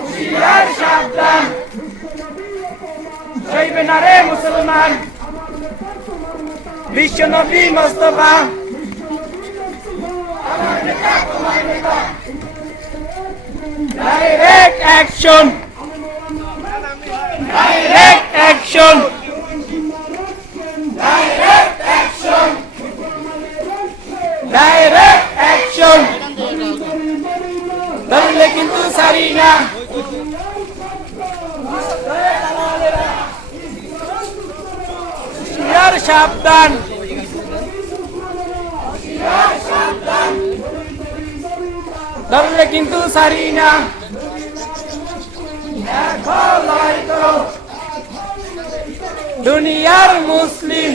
হুশিয়ার সাবধান। সইবে না রে মুসলমান। বিশ্ব নবী Mostafa. Direct action. Direct action. Direct action. Direct action ধরলে কিন্তু সারি না। সাবধান। ধরলে কিন্তু সারি না। দুনিয়ার মুসলিম।